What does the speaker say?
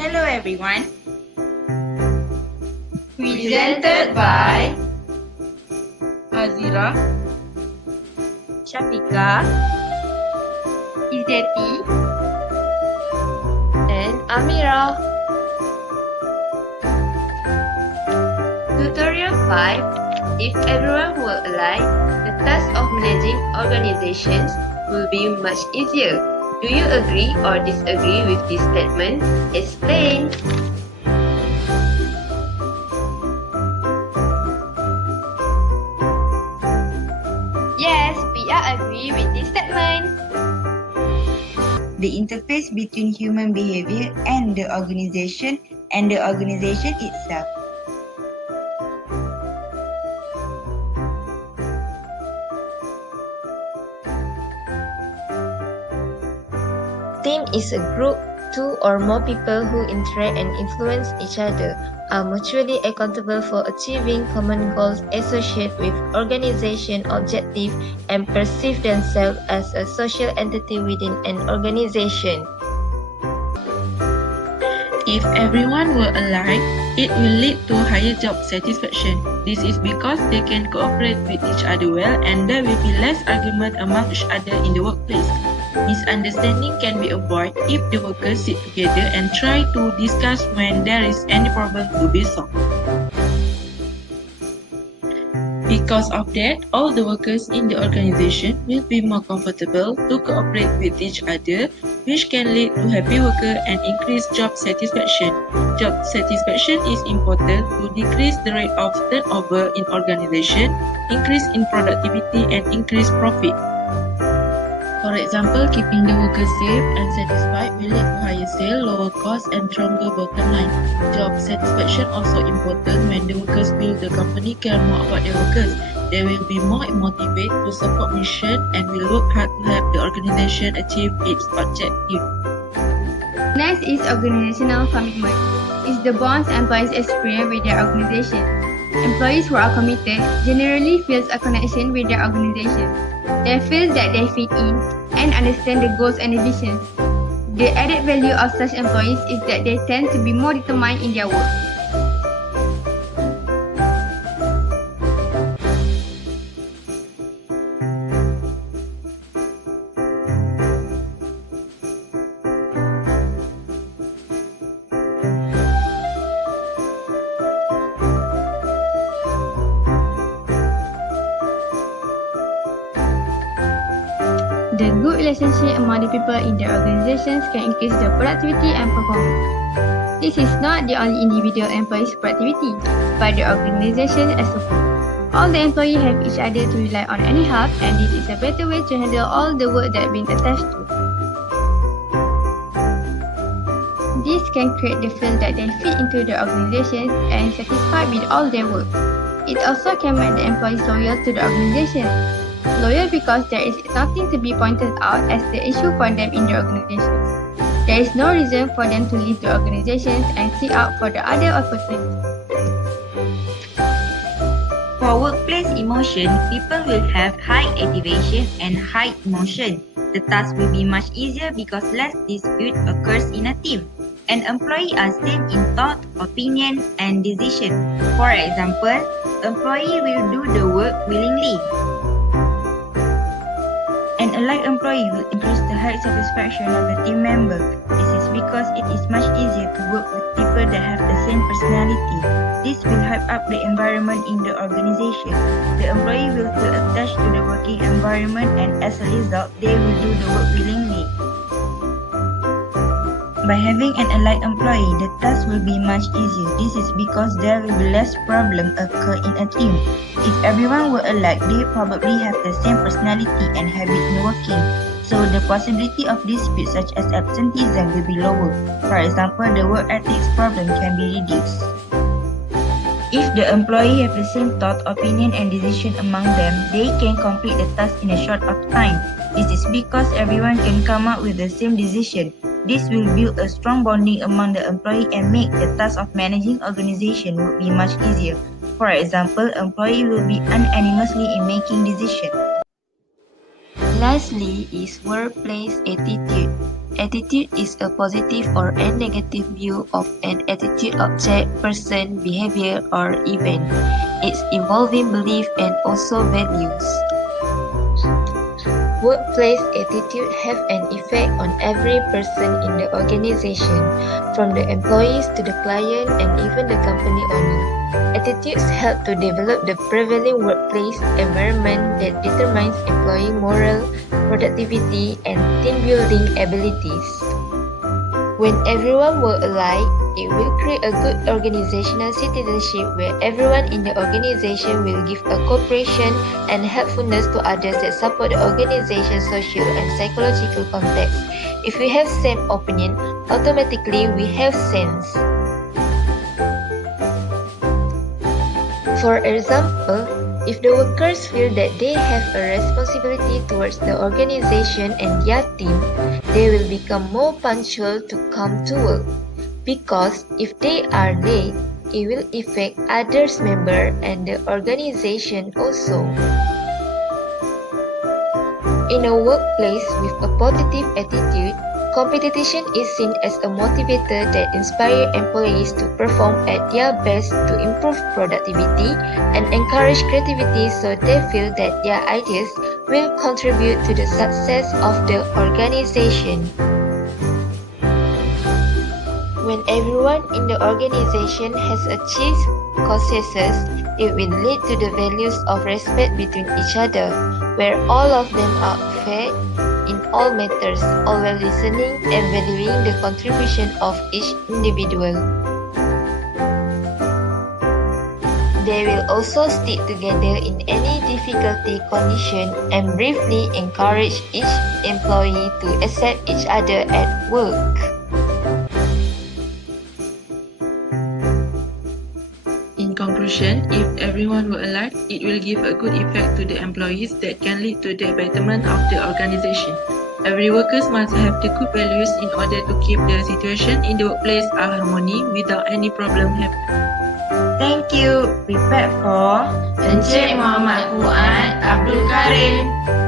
Hello everyone. Presented by Azira, Shafika, Izzeti and Amira. Tutorial 5. If everyone were alike, the task of managing organizations will be much easier. Do you agree or disagree with this statement? Explain. Yes, we are agree with this statement. the interface between human behavior and the organization itself. Team is a group, two or more people who interact and influence each other, are mutually accountable for achieving common goals associated with organization objective, and perceive themselves as a social entity within an organization. if everyone were alike, it will lead to higher job satisfaction. This is because they can cooperate with each other well and there will be less argument among each other in the workplace. Misunderstanding can be avoided if the workers sit together and try to discuss when there is any problem to be solved. Because of that, all the workers in the organization will be more comfortable to cooperate with each other, which can lead to happy workers and increase job satisfaction. Job satisfaction is important to decrease the rate of turnover in organization, increase in productivity, and increase profit. For example, keeping the workers safe and satisfied will lead to higher sales, lower costs, and stronger bottom line. Job satisfaction also important when the workers feel the company care more about their workers. They will be more motivated to support mission and will work hard to help the organization achieve its objective. Next is organizational commitment. It's the bonds employees experience with their organization. Employees who are committed generally feel a connection with their organization. They feel that they fit in and understand the goals and the visions. The added value of such employees is that they tend to be more determined in their work. The good relationship among the people in the organizations can increase the productivity and performance. This is not the only individual employee's productivity, but the organization as a whole. All the employees have each other to rely on and help, and this is a better way to handle all the work that being attached to. This can create the feel that they fit into the organization and satisfied with all their work. It also can make the employees loyal to the organization. Loyal because there is nothing to be pointed out as the issue for them in the organizations. There is no reason for them to leave the organizations and seek out for the other opportunities. For workplace emotion, people will have high activation and high emotion. The task will be much easier because less dispute occurs in a team. An employee are same in thought, opinion, and decision. For example, employee will do the work willingly. An alike employee will increase the high satisfaction of the team member. This is because it is much easier to work with people that have the same personality. This will hype up the environment in the organization. The employee will feel attached to the working environment and as a result, they will do the work willingly. By having an alike employee, the task will be much easier. This is because there will be less problem occur in a team. If everyone were alike, they probably have the same personality and habit in working. So the possibility of disputes such as absenteeism will be lower. For example, the work ethics problem can be reduced. If the employee have the same thought, opinion and decision among them, they can complete the task in a short of time. This is because everyone can come up with the same decision. This will build a strong bonding among the employee and make the task of managing organization would be much easier. For example, employee will be unanimously in making decisions. Lastly is workplace attitude. Attitude is a positive or a negative view of an attitude, object, person, behavior, or event. It's involving belief and also values. Workplace attitude have an effect on every person in the organization, from the employees to the client and even the company owner. Attitudes help to develop the prevailing workplace environment that determines employee morale, productivity, and team building abilities. When everyone works alike, it will create a good organizational citizenship where everyone in the organization will give a cooperation and helpfulness to others that support the organization's social and psychological context. If we have same opinion, automatically we have sense. For example, if the workers feel that they have a responsibility towards the organization and their team, they will become more punctual to come to work. Because if they are late, it will affect others members and the organization also. In a workplace with a positive attitude, competition is seen as a motivator that inspires employees to perform at their best to improve productivity and encourage creativity so they feel that their ideas will contribute to the success of the organization. When everyone in the organization has achieved consensus, it will lead to the values of respect between each other, where all of them are fair in all matters, always listening and valuing the contribution of each individual. They will also stick together in any difficulty condition and briefly encourage each employee to accept each other at work. In conclusion, if everyone were alike, it will give a good effect to the employees that can lead to the betterment of the organization. Every worker must have the good values in order to keep the situation in the workplace a harmony without any problem happening. Thank you. Prepared for Encik Muhammad Fuad Abdul Karim.